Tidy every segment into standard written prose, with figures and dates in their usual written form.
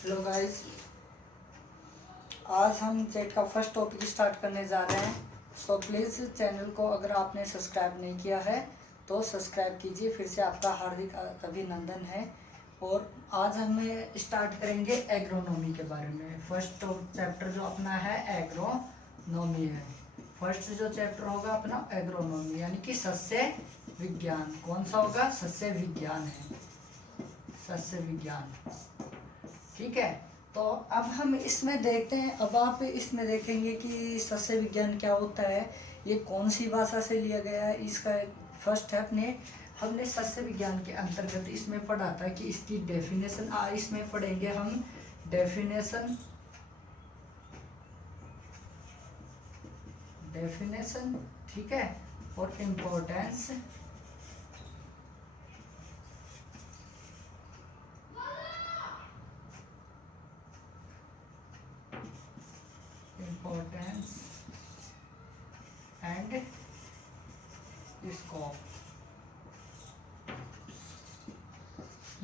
Hello guys, आज हम jet का फर्स्ट टॉपिक स्टार्ट करने जा रहे हैं। सो प्लीज़ चैनल को अगर आपने सब्सक्राइब नहीं किया है तो सब्सक्राइब कीजिए। फिर से आपका हार्दिक अभिनंदन है। और आज हम स्टार्ट करेंगे एग्रोनॉमी के बारे में। फर्स्ट चैप्टर जो अपना है एग्रोनॉमी है। फर्स्ट जो चैप्टर होगा अपना एग्रोनॉमी यानी कि सस्य विज्ञान। कौन सा होगा? सस्य विज्ञान है, सस्य विज्ञान। ठीक है, तो अब हम इसमें देखते हैं। अब आप इसमें देखेंगे कि सस्य विज्ञान क्या होता है, ये कौन सी भाषा से लिया गया है। इसका फर्स्ट है हमने सस्य विज्ञान के अंतर्गत इसमें पढ़ा था कि इसकी डेफिनेशन इसमें पढ़ेंगे हम डेफिनेशन ठीक है, और इम्पोर्टेंस एंड स्कोप।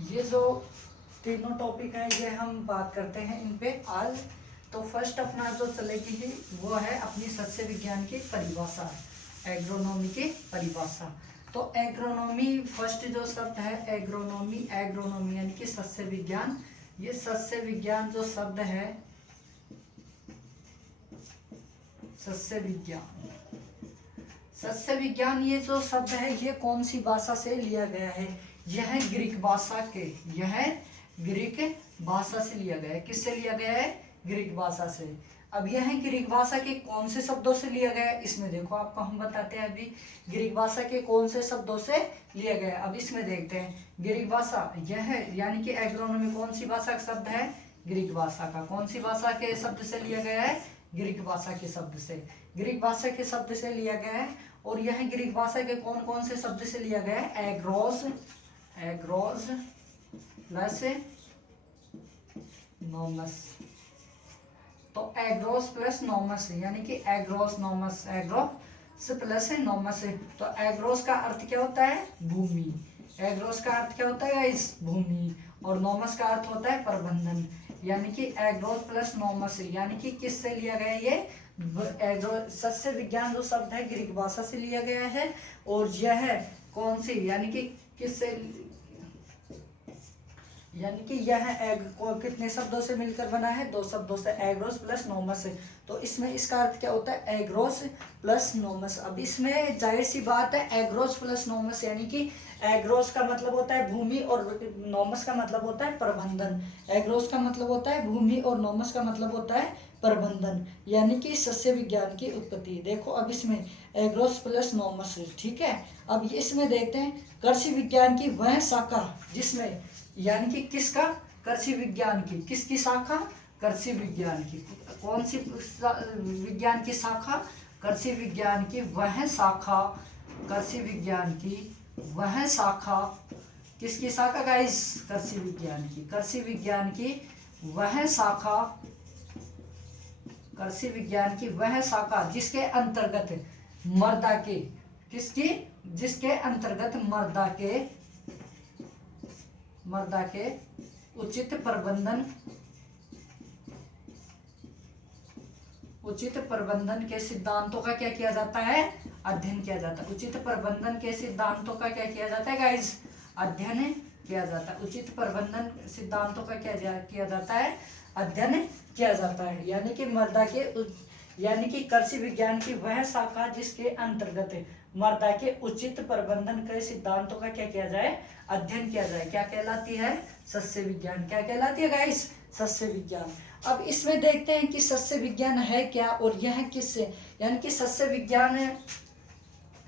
ये जो तीनों टॉपिक है ये हम बात करते हैं इन पे आज। तो फर्स्ट अपना जो चलेगी वो है अपनी सस्य विज्ञान की परिभाषा, एग्रोनॉमी की परिभाषा। तो एग्रोनॉमी फर्स्ट जो शब्द है एग्रोनॉमी, एग्रोनॉमी यानी कि सस्य विज्ञान। ये सस्य विज्ञान जो शब्द है, सस्य विज्ञान, सस्य विज्ञान ये जो शब्द है ये कौन सी भाषा से लिया गया है? यह ग्रीक भाषा के, यह ग्रीक भाषा से लिया गया है। किससे लिया गया है? ग्रीक भाषा से। अब यह ग्रीक भाषा के कौन से शब्दों से लिया गया है? इसमें देखो आपको हम बताते हैं अभी ग्रीक भाषा के कौन से शब्दों से लिया गया है। अब इसमें देखते हैं ग्रीक भाषा यह यानी कि एग्रोनॉमी कौन सी भाषा का शब्द है? ग्रीक भाषा का। कौन सी भाषा के शब्द से लिया गया है? ग्रीक भाषा के शब्द से, ग्रीक भाषा के शब्द से लिया गया है। और यह ग्रीक भाषा के कौन कौन से शब्द से लिया गया है? Agros, agros plus nomos. तो एग्रोस प्लस नोमस यानी कि agros nomos, agros plus nomos. तो एग्रोस का अर्थ क्या होता है? भूमि। एग्रोस का अर्थ क्या होता है? इस भूमि। और नोमस का अर्थ होता है प्रबंधन। यानी कि एग्रोस प्लस नोमस यानी कि किससे लिया गया? ये एग्रो सस्य विज्ञान जो शब्द है ग्रीक भाषा से लिया गया है। और यह कौन सी यानी कि किससे, यानी कि यह कितने शब्दों से मिलकर बना है? दो शब्दों से, एग्रोस प्लस नोमस। तो इसमें इसका अर्थ क्या होता है? Agros plus nomos. अब इसमें जाहिर सी बात है एग्रोस प्लस नोमस यानी कि एग्रोस का मतलब होता है भूमि और नोमस का मतलब होता है प्रबंधन। एग्रोस का मतलब होता है भूमि और नोमस का मतलब होता है प्रबंधन, यानी कि सस्य विज्ञान की उत्पत्ति। देखो अब इसमें एग्रोस प्लस नोमस, ठीक है। अब इसमें देखते हैं कृषि विज्ञान की वह शाखा जिसमें, यानी कि किसका? कृषि विज्ञान की। किसकी शाखा? कृषि विज्ञान की। कौन सी विज्ञान की शाखा? कृषि विज्ञान की वह शाखा, कृषि विज्ञान की वह शाखा। किसकी शाखा गाइस? कृषि विज्ञान की। कृषि विज्ञान की वह शाखा, कृषि विज्ञान की वह शाखा जिसके अंतर्गत मृदा के, किसकी? जिसके अंतर्गत मृदा के उचित प्रबंधन के सिद्धांतों का क्या किया जाता है? अध्ययन किया जाता है। उचित प्रबंधन के सिद्धांतों का क्या किया जाता है गाइस? अध्ययन किया जाता है। उचित प्रबंधन सिद्धांतों का क्या किया जाता है? अध्ययन किया जाता है। यानी कि मृदा के यानी कि कृषि विज्ञान की वह शाखा जिसके अंतर्गत मृदा के उचित प्रबंधन के सिद्धांतों का क्या किया जाए? अध्ययन किया जाए। क्या कहलाती है? सस्य विज्ञान। क्या कहलाती है गाइस? सस्य विज्ञान। अब इसमें देखते हैं कि सस्य विज्ञान है क्या और यह किससे, यानी कि सस्य विज्ञान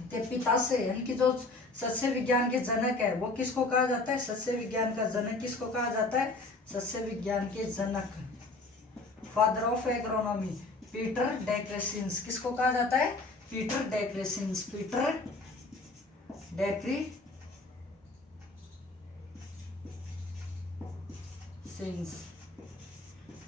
के पिता से, यानी कि जो सस्य विज्ञान के जनक है वो किसको कहा जाता है? सस्य विज्ञान का जनक किसको कहा जाता है? सस्य विज्ञान के जनक, फादर ऑफ एग्रोनॉमी, पीटर डेक्रेसिंस। किसको कहा जाता है? पीटर डेक्रेसिंस, पीटर डेक्रेसिंस,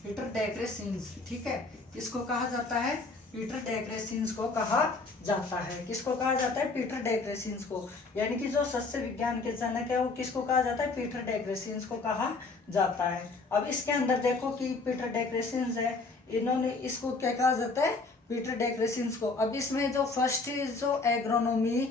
पीटर डेक्रेसिंस, ठीक है। किसको कहा जाता है? पीटर डेक्रेसिन्स को कहा जाता है। किसको कहा जाता है? पीटर डेक्रेसिन्स को। यानी कि जो सस्य विज्ञान के जनक है वो किसको कहा जाता है? पीटर डेक्रेसिन्स को कहा जाता है। अब इसके अंदर देखो कि पीटर डेक्रेसिन्स है, इन्होंने इसको क्या कहा जाता है? पीटर डेक्रेसिन्स को। अब इसमें जो फर्स्ट जो एग्रोनॉमी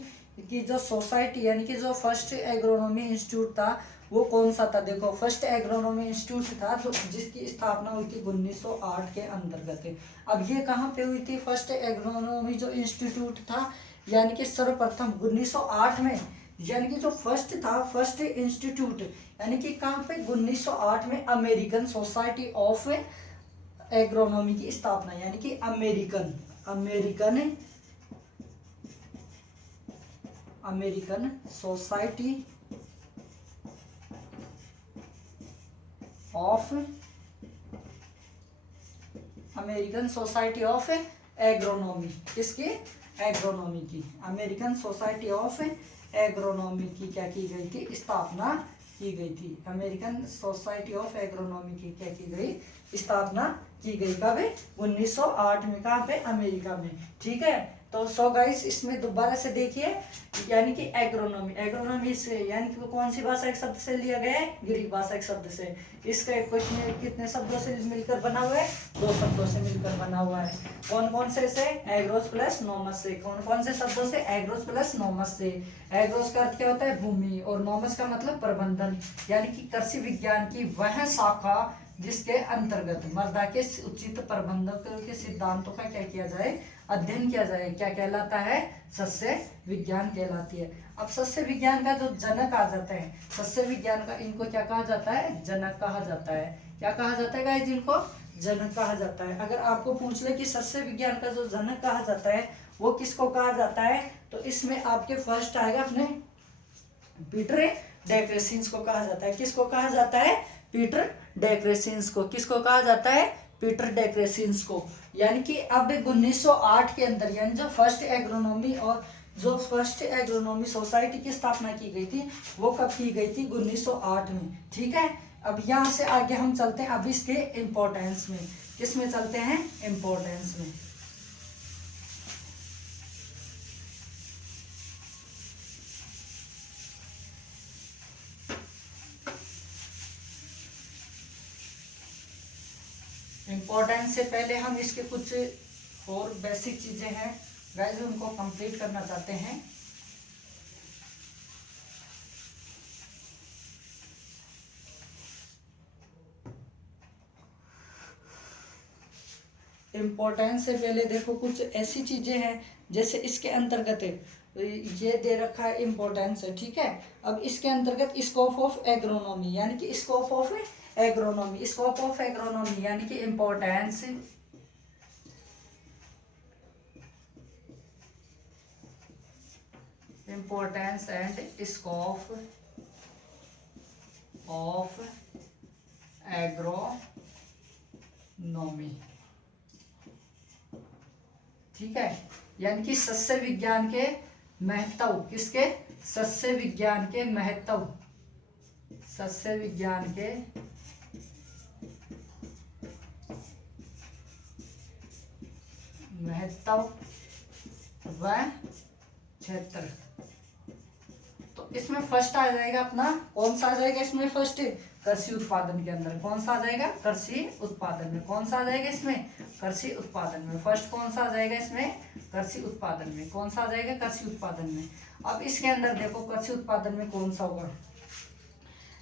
की जो सोसाइटी यानी कि जो फर्स्ट एग्रोनॉमी इंस्टीट्यूट था वो कौन सा था? देखो फर्स्ट एग्रोनॉमी इंस्टीट्यूट था जो जिसकी स्थापना हुई थी 1908 के अंतर्गत। अब ये कहाँ पे हुई थी? फर्स्ट एग्रोनॉमी जो इंस्टीट्यूट था यानी कि सर्वप्रथम 1908 में, यानी कि जो फर्स्ट था फर्स्ट इंस्टीट्यूट यानी कि कहाँ पे? 1908 में अमेरिकन सोसाइटी ऑफ एग्रोनॉमी की स्थापना, यानी कि अमेरिकन सोसाइटी ऑफ एग्रोनॉमी। किसकी? एग्रोनॉमी की। अमेरिकन सोसाइटी ऑफ एग्रोनॉमी की क्या की गई थी? स्थापना की गई थी। अमेरिकन सोसाइटी ऑफ एग्रोनॉमी की क्या की गई? स्थापना की गई। कब? 1908 में। कहाँ पे? अमेरिका में। ठीक है। तो सो गाइस इसमें दोबारा से देखिए, यानी कि एग्रोनॉमी से यानी कि वो कौन सी भाषा के शब्द से लिया गया है? ग्रीक भाषा के शब्द से। इसका कितने शब्दों से मिलकर बना हुआ है? 2 शब्दों से मिलकर बना हुआ है। कौन कौन से? एग्रोस प्लस नोमस से। कौन कौन से शब्दों से? एग्रोस प्लस नोमस से। एग्रोस का अर्थ क्या होता है? भूमि, और नोमस का मतलब प्रबंधन, यानी कि कृषि विज्ञान की वह शाखा जिसके अंतर्गत मृदा के उचित प्रबंधन के सिद्धांतों का क्या किया जाए? अध्ययन किया जाए। क्या कहलाता है? सस्य विज्ञान कहलाती है। अब सस्य विज्ञान का जो जनक आ जाता है, सस्य विज्ञान का इनको क्या कहा जाता है? जनक कहा जाता है। क्या कहा जाता है गाइस? इनको जनक कहा जाता है। अगर आपको पूछ ले कि सस्य विज्ञान का जो जनक कहा जाता है वो किसको कहा जाता है, तो इसमें आपके फर्स्ट आएगा अपने पीटर डेक्रेसिन्स को कहा जाता है। किसको कहा जाता है? पीटर डेक्रेसिन्स को। किसको कहा जाता है? पीटर डेक्रेसिन्स को। यानी कि अब 1908 के अंदर, यानी जो फर्स्ट एग्रोनॉमी सोसाइटी की स्थापना की गई थी वो कब की गई थी? 1908 में। ठीक है। अब यहाँ से आगे हम चलते हैं अब इसके इम्पोर्टेंस में। किसमें चलते हैं? इम्पोर्टेंस में। इम्पोर्टेंस से पहले हम इसके कुछ और बेसिक चीजें हैं गाइस उनको कंप्लीट करना चाहते हैं। इम्पोर्टेंस से पहले देखो कुछ ऐसी चीजें हैं जैसे इसके अंतर्गत ये दे रखा है इम्पोर्टेंस है। ठीक है। अब इसके अंतर्गत स्कोप ऑफ एग्रोनॉमी, यानी कि स्कोप ऑफ एग्रोनॉमी यानी कि importance and scope of agronomy. ठीक है। यानी कि सस्य विज्ञान के महत्व, किसके? सस्य विज्ञान के महत्व, सस्य विज्ञान के महत्व व क्षेत्र। तो इसमें फर्स्ट आ जाएगा अपना, कौन सा आ जाएगा इसमें? फर्स्ट कृषि उत्पादन के अंदर कौन सा आ जाएगा? कृषि उत्पादन में। कौन सा आ जाएगा इसमें? कृषि उत्पादन में। फर्स्ट कौन सा आ जाएगा इसमें? कृषि उत्पादन में। कौन सा आ जाएगा? कृषि उत्पादन में। अब इसके अंदर देखो कृषि उत्पादन में कौन सा होगा,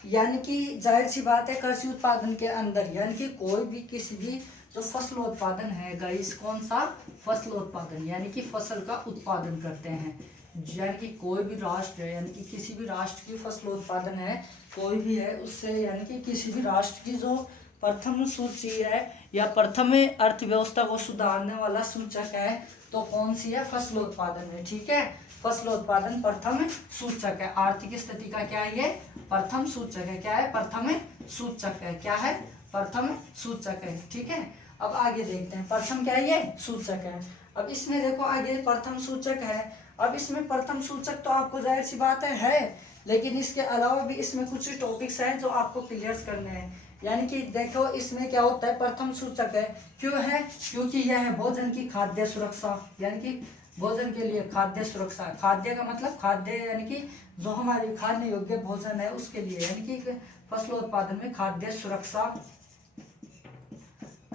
यानी कि जाहिर सी बात है कृषि उत्पादन के अंदर यानी कि कोई भी किसी भी जो फसल उत्पादन है गाइस, कौन सा? फसल उत्पादन, यानी कि फसल का उत्पादन करते हैं। यानी कि कोई भी राष्ट्र है, यानी कि किसी भी राष्ट्र की फसल उत्पादन है कोई भी है उससे, यानी कि किसी भी राष्ट्र की जो प्रथम सूची है या प्रथम अर्थव्यवस्था को सुधारने वाला सूचक है तो कौन सी है? फसल उत्पादन में। ठीक है। फसल उत्पादन प्रथम सूचक है। आर्थिक स्थिति का क्या है? ये प्रथम सूचक है। क्या है? प्रथम सूचक है। क्या है? प्रथम सूचक है। ठीक है। अब आगे देखते हैं प्रथम क्या है? ये सूचक है। अब इसमें देखो आगे प्रथम सूचक है। अब इसमें प्रथम सूचक तो आपको जाहिर सी बात है लेकिन इसके अलावा भी इसमें कुछ टॉपिक्स हैं जो आपको क्लियर करने हैं। यानी कि देखो इसमें क्या होता है, प्रथम सूचक है। क्यों है? क्योंकि यह है भोजन की खाद्य सुरक्षा, यानी कि भोजन के लिए खाद्य सुरक्षा। खाद्य का मतलब खाद्य यानी कि जो हमारी खाने योग्य भोजन है उसके लिए, यानी कि फसलोत्पादन में खाद्य सुरक्षा।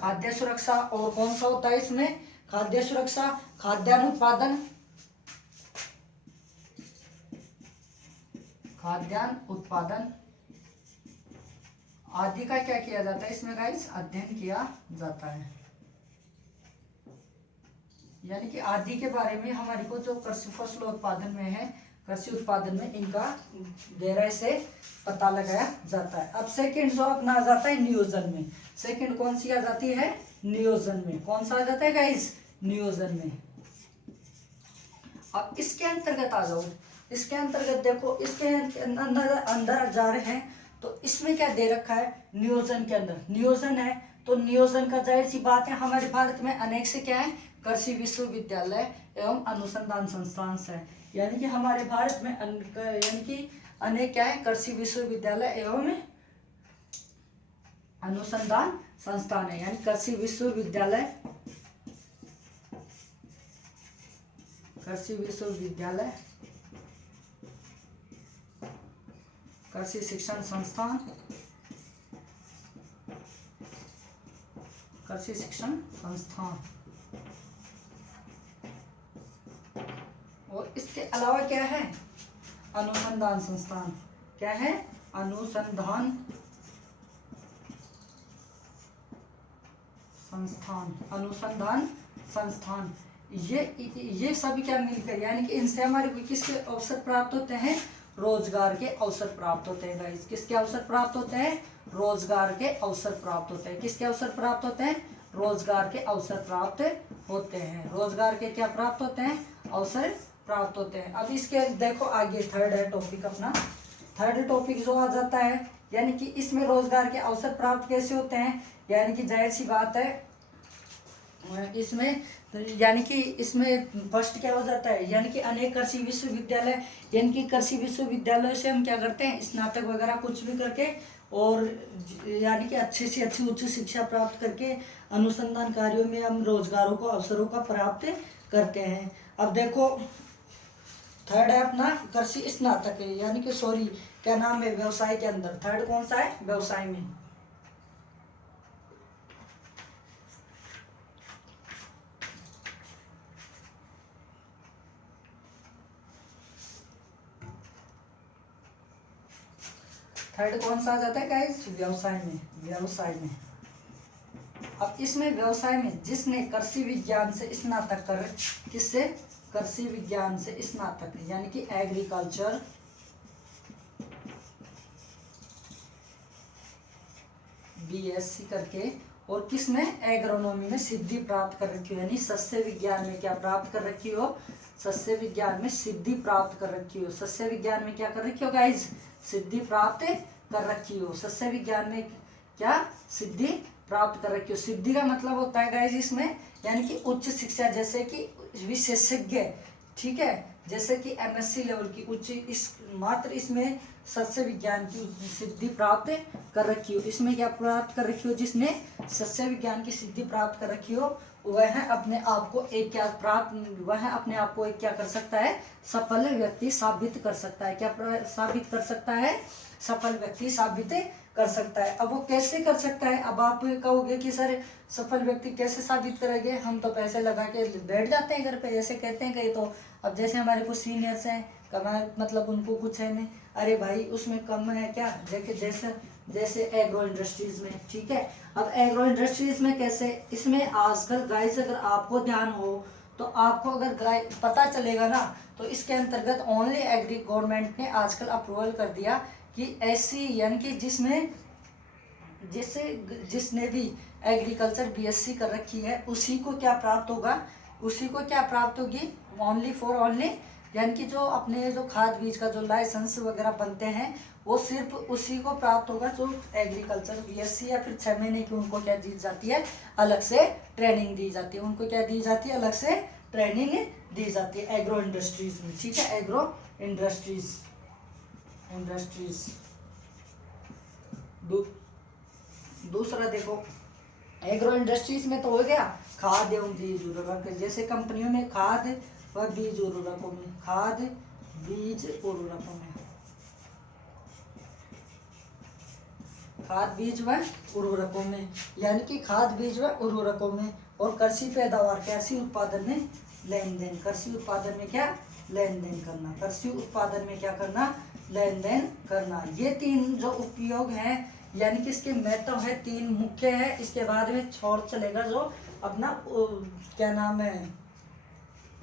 खाद्य सुरक्षा और कौन सा होता है इसमें? खाद्य सुरक्षा, खाद्यान्न उत्पादन, खाद्यान्न उत्पादन आदि का क्या किया जाता है इसमें गाइस? अध्ययन किया जाता है। यानी कि आदि के बारे में हमारे को जो कृषि फसल उत्पादन में है, कृषि उत्पादन में इनका गहराई से पता लगाया जाता है। अब सेकंड जो अपना आ जाता है नियोजन में। सेकंड कौन सी आ जाती है? नियोजन में। कौन सा आ जाता है गाइस? नियोजन में। अब इसके अंतर्गत आ जाओ। इसके अंतर्गत देखो, इसके अंदर जा रहे हैं तो इसमें क्या दे रखा है? नियोजन के अंदर नियोजन है तो नियोजन का जाहिर सी बात है हमारे भारत में अनेक से क्या है? कृषि विश्वविद्यालय एवं अनुसंधान संस्थान है। यानी कि हमारे भारत में यानी कि अनेक क्या है? कृषि विश्वविद्यालय एवं अनुसंधान संस्थान है। यानी कृषि विश्वविद्यालय, कृषि विश्वविद्यालय, कृषि शिक्षण संस्थान, कृषि शिक्षण संस्थान। और इसके अलावा क्या है? अनुसंधान संस्थान। क्या है? अनुसंधान संस्थान, अनुसंधान संस्थान। ये सभी क्या मिलकर, यानी कि इनसे हमारे को किसके अवसर प्राप्त होते हैं? रोजगार के अवसर प्राप्त होते हैं गाइस। किसके अवसर प्राप्त होते हैं? रोजगार के अवसर प्राप्त होते हैं। किसके अवसर प्राप्त होते हैं? रोजगार के अवसर प्राप्त होते हैं। रोजगार के क्या प्राप्त होते हैं? अवसर प्राप्त होते हैं। अब इसके देखो आगे थर्ड है टॉपिक अपना। थर्ड टॉपिक जो आ जाता है, यानी कि इसमें रोजगार के अवसर प्राप्त कैसे होते हैं? यानी कि जाहिर सी बात है इसमें, यानी कि इसमें फर्स्ट क्या हो जाता है? यानी कि अनेक कृषि विश्वविद्यालय, यानी कि कृषि विश्वविद्यालयों से हम क्या करते हैं? स्नातक वगैरह कुछ भी करके और यानी कि अच्छी से अच्छी उच्च शिक्षा प्राप्त करके अनुसंधान कार्यों में हम रोजगारों को अवसरों का प्राप्त करते हैं। अब देखो थर्ड है अपना कृषि स्नातक है, यानी कि सॉरी क्या नाम है? व्यवसाय के अंदर थर्ड कौन सा है? व्यवसाय में। थर्ड कौन सा आ जाता है गाइस? व्यवसाय में। व्यवसाय में। अब इसमें व्यवसाय में जिसने कृषि विज्ञान से स्नातक कर, किससे? कृषि विज्ञान से स्नातक, यानी कि एग्रीकल्चर, बीएससी करके, और किसमें? एग्रोनॉमी में सिद्धि प्राप्त कर रखी हो, यानी सस्य विज्ञान में क्या प्राप्त कर रखी हो? सस्य विज्ञान में सिद्धि प्राप्त कर रखी हो। सस्य विज्ञान में क्या कर रखी हो गाइस? सिद्धि प्राप्त कर रखी हो। सस्य विज्ञान में क्या? सिद्धि प्राप्त कर रखी हो। सिद्धि का मतलब होता है गाइस इसमें, यानी कि उच्च शिक्षा, जैसे कि विशेषज्ञ, ठीक है, जैसे कि एमएससी लेवल की उच्च, इस मात्र इसमें सस्य विज्ञान की सिद्धि प्राप्त कर रखी हो। इसमें क्या प्राप्त कर रखी हो? जिसने सस्य विज्ञान की सिद्धि प्राप्त कर रखी हो वह अपने आप को एक क्या प्राप्त, वह अपने आप को एक क्या कर सकता है? सफल व्यक्ति साबित कर सकता है। क्या साबित कर सकता है? सफल व्यक्ति साबित कर सकता है। अब वो कैसे कर सकता है? अब आप कहोगे कि सर सफल व्यक्ति कैसे साबित करेंगे? हम तो पैसे लगा के बैठ जाते हैं घर पे, ऐसे कहते हैं कई तो। अब जैसे हमारे कुछ सीनियर्स हैं, कमाए मतलब उनको कुछ है नहीं, अरे भाई उसमें कम है क्या? देखिए जैसे जैसे एग्रो इंडस्ट्रीज में, ठीक है। अब एग्रो इंडस्ट्रीज में कैसे? इसमें आजकल गाइस अगर आपको ध्यान हो तो आपको अगर गाय पता चलेगा ना, तो इसके अंतर्गत ओनली एग्री गवर्नमेंट ने आजकल अप्रूवल कर दिया कि ऐसी, यानी कि जिसने भी एग्रीकल्चर बीएससी कर रखी है उसी को क्या प्राप्त होगा? उसी को क्या प्राप्त होगी? ओनली फॉर ओनली, यानी कि जो अपने जो खाद बीज का जो लाइसेंस वगैरह बनते हैं वो सिर्फ उसी को प्राप्त होगा जो एग्रीकल्चर बीएससी, या फिर 6 महीने की उनको क्या दी जाती है? अलग से ट्रेनिंग दी जाती है। उनको क्या दी जाती है? अलग से ट्रेनिंग दी जाती है एग्रो इंडस्ट्रीज में, ठीक है। एग्रो इंडस्ट्रीज दूसरा देखो, एग्रो इंडस्ट्रीज में तो हो गया खाद्य एवं बीज उर्वरक, जैसे कंपनियों में खाद व बीज उर्वरकों में, खाद बीज उर्वरकों में, खाद बीज व उर्वरकों में, यानी कि खाद बीज व उर्वरकों में। और कृषि पैदावार, कृषि उत्पादन में लेन देन, कृषि उत्पादन में क्या लेन देन करना, कृषि उत्पादन में क्या करना लेन देन करना। ये तीन जो उपयोग हैं, यानी कि इसके महत्व है तीन मुख्य है। इसके बाद में छोड़ चलेगा जो अपना क्या नाम है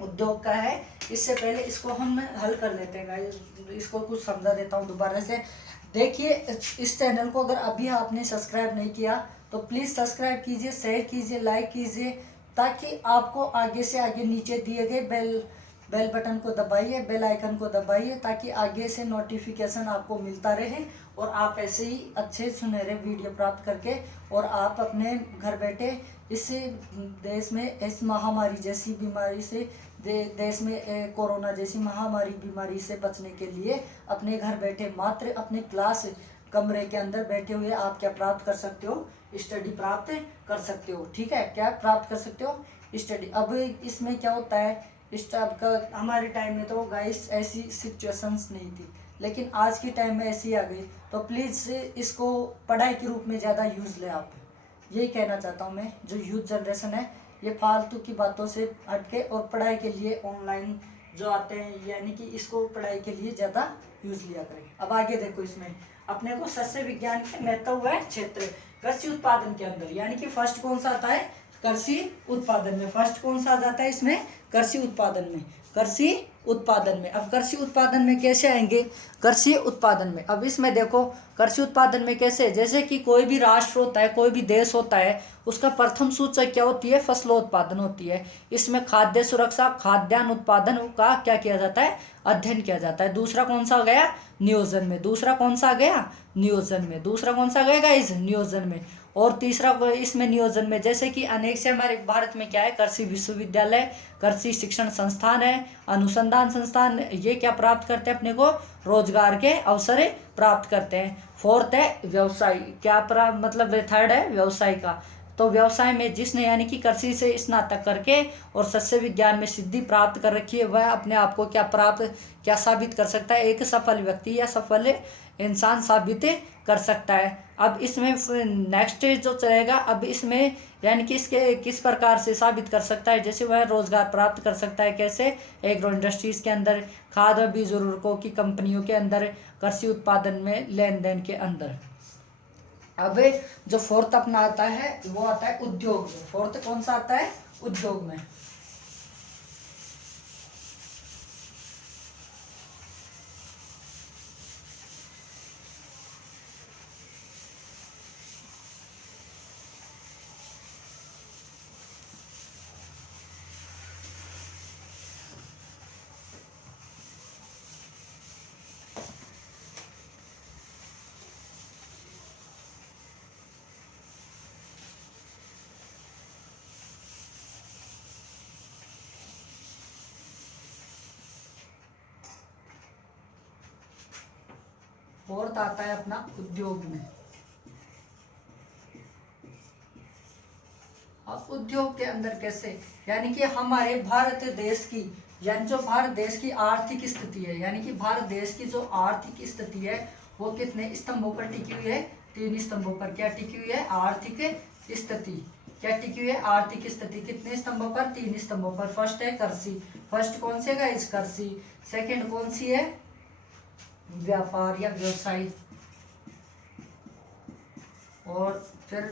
उद्योग का है। इससे पहले इसको हम हल कर लेते हैं गाइस, इसको कुछ समझा देता हूँ दोबारा से। देखिए, इस चैनल को अगर अभी आपने सब्सक्राइब नहीं किया तो प्लीज़ सब्सक्राइब कीजिए, शेयर कीजिए, लाइक कीजिए, ताकि आपको आगे से आगे नीचे दिए गए बेल बटन को दबाइए, बेल आइकन को दबाइए, ताकि आगे से नोटिफिकेशन आपको मिलता रहे और आप ऐसे ही अच्छे सुनहरे वीडियो प्राप्त करके और आप अपने घर बैठे इस देश में इस महामारी जैसी बीमारी से देश में कोरोना जैसी महामारी बीमारी से बचने के लिए अपने घर बैठे मात्र अपने क्लास कमरे के अंदर बैठे हुए आप क्या प्राप्त कर सकते हो, स्टडी प्राप्त कर सकते हो। ठीक है, क्या प्राप्त कर सकते हो, स्टडी। अब इसमें क्या होता है, इस टाइप का हमारे टाइम में तो गाइस ऐसी सिचुएशंस नहीं थी, लेकिन आज के टाइम में ऐसी आ गई। तो प्लीज़ इसको पढ़ाई के रूप में ज़्यादा यूज़ लें आप, यही कहना चाहता हूँ मैं। जो यूथ जनरेशन है ये फालतू की बातों से हटके और पढ़ाई के लिए ऑनलाइन जो आते हैं, यानी कि इसको पढ़ाई के लिए ज़्यादा यूज़ लिया करें। अब आगे देखो, इसमें अपने को सस्य विज्ञान के महत्व हुआ है क्षेत्र कृषि उत्पादन के अंदर, यानी कि फर्स्ट कौन सा आता है कृषि उत्पादन में, फर्स्ट कौन सा आ जाता है इसमें कृषि उत्पादन में, कृषि उत्पादन में। अब कृषि उत्पादन में कैसे आएंगे, कृषि उत्पादन में अब इसमें देखो कृषि उत्पादन में कैसे, जैसे कि कोई भी राष्ट्र होता है, कोई भी देश होता है, उसका प्रथम सूचक क्या होती है, फसलोत्पादन होती है। इसमें खाद्य सुरक्षा, खाद्यान्न उत्पादन का क्या किया जाता है, अध्ययन किया जाता है। दूसरा कौन सा हो गया, नियोजन में, दूसरा कौन सा आ गया, नियोजन में, दूसरा कौन सा गएगा इस नियोजन में। और तीसरा इसमें नियोजन में, जैसे कि अनेक से हमारे भारत में क्या है, कृषि विश्वविद्यालय, कृषि शिक्षण संस्थान है, अनुसंधान संस्थान, ये क्या प्राप्त करते हैं अपने को, रोजगार के अवसर प्राप्त करते हैं। फोर्थ है व्यवसाय, क्या मतलब थर्ड है व्यवसाय का। तो व्यवसाय में जिसने यानी कि कृषि से स्नातक करके और सस्य विज्ञान में सिद्धि प्राप्त कर रखी है, वह अपने आप को क्या साबित कर सकता है, एक सफल व्यक्ति या सफल इंसान साबित कर सकता है। अब इसमें नेक्स्ट जो चलेगा, अब इसमें यानी कि इसके किस प्रकार से साबित कर सकता है, जैसे वह रोजगार प्राप्त कर सकता है, कैसे, एग्रो इंडस्ट्रीज के अंदर, खाद और बीज उर्वरकों की कंपनियों के अंदर, कृषि उत्पादन में लेन देन के अंदर। अब जो फोर्थ अपना आता है वो आता है उद्योग में, फोर्थ कौन सा आता है, उद्योग में। फोर्थ आता है अपना उद्योग में। अब उद्योग के अंदर कैसे, यानी कि हमारे भारत देश की, यानी जो भारत देश की आर्थिक स्थिति है, यानी कि भारत देश की जो आर्थिक स्थिति है वो कितने स्तंभों पर टिकी हुई है, तीन स्तंभों पर। क्या टिकी हुई है, आर्थिक स्थिति, क्या टिकी हुई है, आर्थिक स्थिति कितने स्तंभों पर, तीन स्तंभों पर। फर्स्ट है कृषि, फर्स्ट कौन से गाइस, कृषि। सेकंड कौन सी है, व्यापार या व्यवसाय। और फिर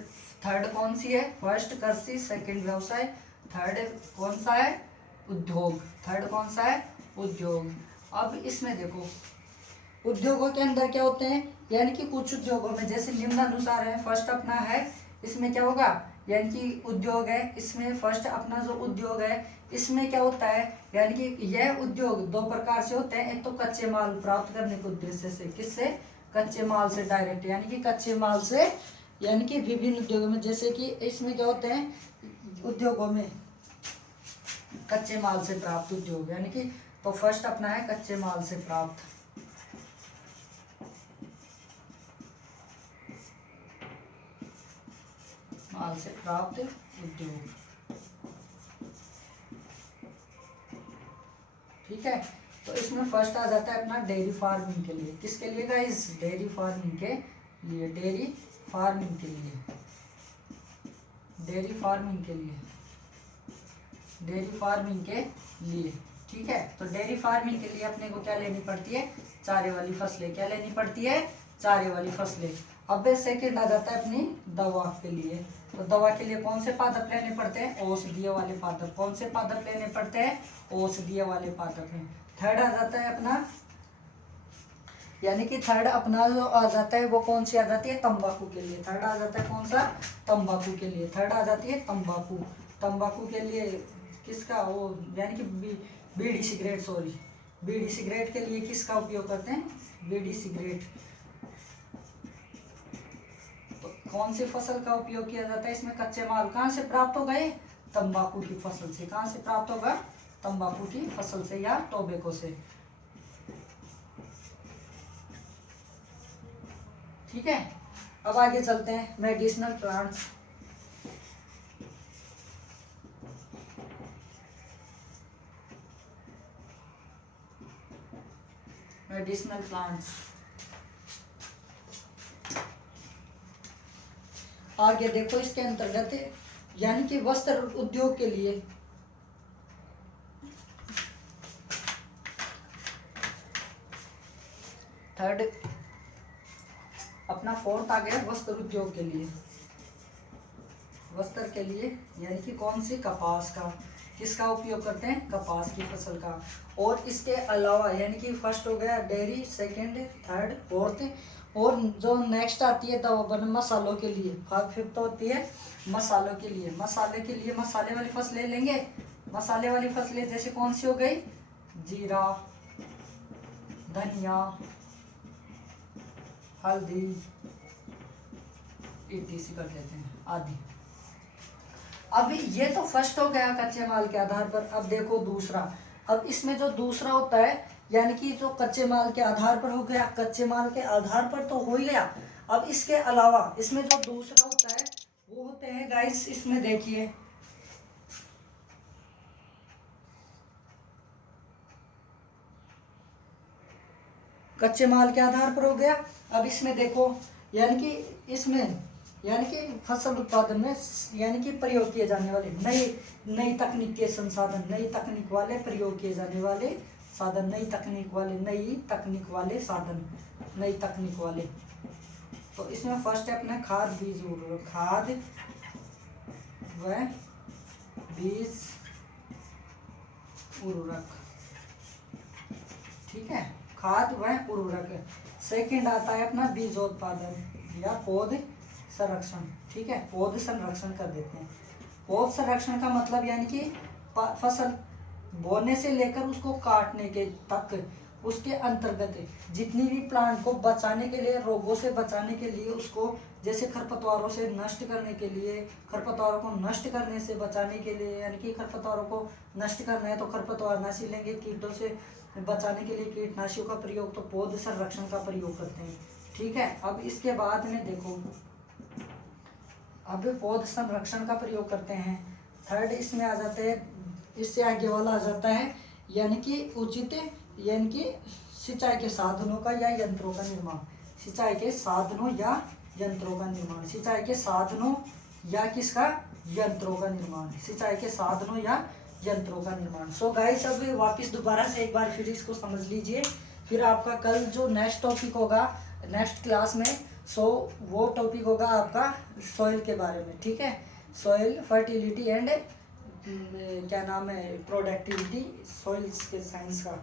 थर्ड कौन सी है, फर्स्ट कृषि, सेकंड व्यवसाय, थर्ड कौन सा है, उद्योग, थर्ड कौन सा है, उद्योग। अब इसमें देखो उद्योगों के अंदर क्या होते हैं, यानी कि कुछ उद्योगों में जैसे निम्नानुसार है। फर्स्ट अपना है, इसमें क्या होगा, यानी कि उद्योग है, इसमें फर्स्ट अपना जो उद्योग है इसमें क्या होता है, यानी कि यह उद्योग दो प्रकार से होते हैं। एक तो कच्चे माल प्राप्त करने के उद्देश्य से, किससे, कच्चे माल से डायरेक्ट, यानी कि कच्चे माल से, यानी कि विभिन्न उद्योगों में, जैसे कि इसमें क्या होते हैं उद्योगों में कच्चे माल से प्राप्त उद्योग, यानी कि तो फर्स्ट अपना है कच्चे माल से प्राप्त। माल से प्राप्त उद्योग। ठीक है, तो इसमें फर्स्ट आ जाता है अपना डेयरी फार्मिंग के लिए। किसके लिए गाइस? डेयरी फार्मिंग के लिए, डेयरी फार्मिंग के लिए, डेयरी फार्मिंग के लिए, डेयरी फार्मिंग के लिए। ठीक है, तो डेयरी फार्मिंग के लिए अपने को क्या लेनी पड़ती है? चारे वाली फसलें। क्या लेनी पड़ती है? चारे वाली फसलें। अब सेकेंड आ जाता है अपनी दवा के लिए। तो दवा के लिए कौन से पादप लेने पड़ते हैं? औषधीय वाले पादप। कौन से पादप लेने पड़ते हैं? औषधीय वाले पादप हैं। थर्ड आ जाता है अपना, यानी कि थर्ड अपना जो आ जाता है वो कौन सी आ जाती है? तंबाकू के लिए। थर्ड आ जाता है कौन सा? तंबाकू के लिए। थर्ड आ जाती है तंबाकू। तंबाकू के लिए किसका? वो यानी कि बीड़ी सिगरेट, सॉरी, बीड़ी सिगरेट के लिए किसका उपयोग करते हैं? बीड़ी सिगरेट। तो कौन सी फसल का उपयोग किया जाता है इसमें? कच्चे माल कहाँ से प्राप्त होगा? ये तंबाकू की फसल से। कहाँ से प्राप्त होगा? तंबाकू की फसल से या टोबैको से। ठीक है, अब आगे चलते हैं। Medicinal plants. मेडिसिनल प्लांट्स आगे देखो, इसके अंतर्गत यानी कि वस्त्र उद्योग के लिए थर्ड अपना फोर्थ आ गया वस्त्र उद्योग के लिए। वस्त्र के लिए यानी कि कौन सी? कपास का। किसका उपयोग करते हैं? कपास की फसल का। और इसके अलावा यानी कि फर्स्ट हो गया डेयरी, सेकंड, थर्ड, फोर्थ, और जो नेक्स्ट आती है तो वो बन मसालों के लिए। फिफ्थ होती है मसालों के लिए। मसाले के लिए मसाले वाली फसलें लेंगे। मसाले वाली फसलें जैसे कौन सी हो गई? जीरा, धनिया, हल्दी, etc कर देते हैं आदि। अब ये तो फर्स्ट हो गया कच्चे माल के आधार पर। अब देखो दूसरा। अब इसमें जो दूसरा होता है यानी कि जो कच्चे माल के आधार पर हो गया, कच्चे माल के आधार पर तो हो ही गया। अब इसके अलावा इसमें जो दूसरा होता है वो होते हैं गाइस, इसमें देखिए, कच्चे माल के आधार पर हो गया। अब इसमें देखो यानी कि इसमें यानी कि फसल उत्पादन में यानी कि प्रयोग किए जाने वाले नई नई तकनीक के संसाधन, नई तकनीक वाले प्रयोग किए जाने वाले साधन, नई तकनीक वाले, नई तकनीक वाले साधन, नई तकनीक वाले। तो इसमें फर्स्ट है अपना खाद बीज उर्वरक। खाद व बीज उर्वरक। ठीक है, खाद व उर्वरक। सेकंड आता है अपना बीजोत्पादन या पौध संरक्षण। ठीक है, पौध संरक्षण कर देते हैं। पौध संरक्षण का मतलब यानी कि फसल बोने से लेकर उसको काटने के तक उसके अंतर्गत जितनी भी प्लांट को बचाने के लिए, रोगों से बचाने के लिए, उसको जैसे खरपतवारों से नष्ट करने के लिए, खरपतवारों को नष्ट करने से बचाने के लिए, यानी कि खरपतवारों को नष्ट करना है तो खरपतवारनाशी लेंगे, कीटों से बचाने के लिए कीटनाशियों का प्रयोग, तो पौध संरक्षण का प्रयोग करते हैं। ठीक है, अब इसके बाद में देखो, अब पौध संरक्षण का प्रयोग करते हैं। थर्ड इसमें आ जाते हैं, इससे आगे वाला आ जाता है यानी कि उचित, यानी कि सिंचाई के साधनों का या यंत्रों का निर्माण। सिंचाई के साधनों या यंत्रों का निर्माण। सिंचाई के साधनों या किसका? यंत्रों का निर्माण। सिंचाई के साधनों या यंत्रों का निर्माण। सो गाइस, अब वापस दोबारा से एक बार फिर इसको समझ लीजिए। फिर आपका कल जो नेक्स्ट टॉपिक होगा नेक्स्ट क्लास में, सो वो टॉपिक होगा आपका सॉइल के बारे में। ठीक है, सॉइल फर्टिलिटी एंड क्या नाम है, प्रोडक्टिविटी, सॉइल्स के साइंस का।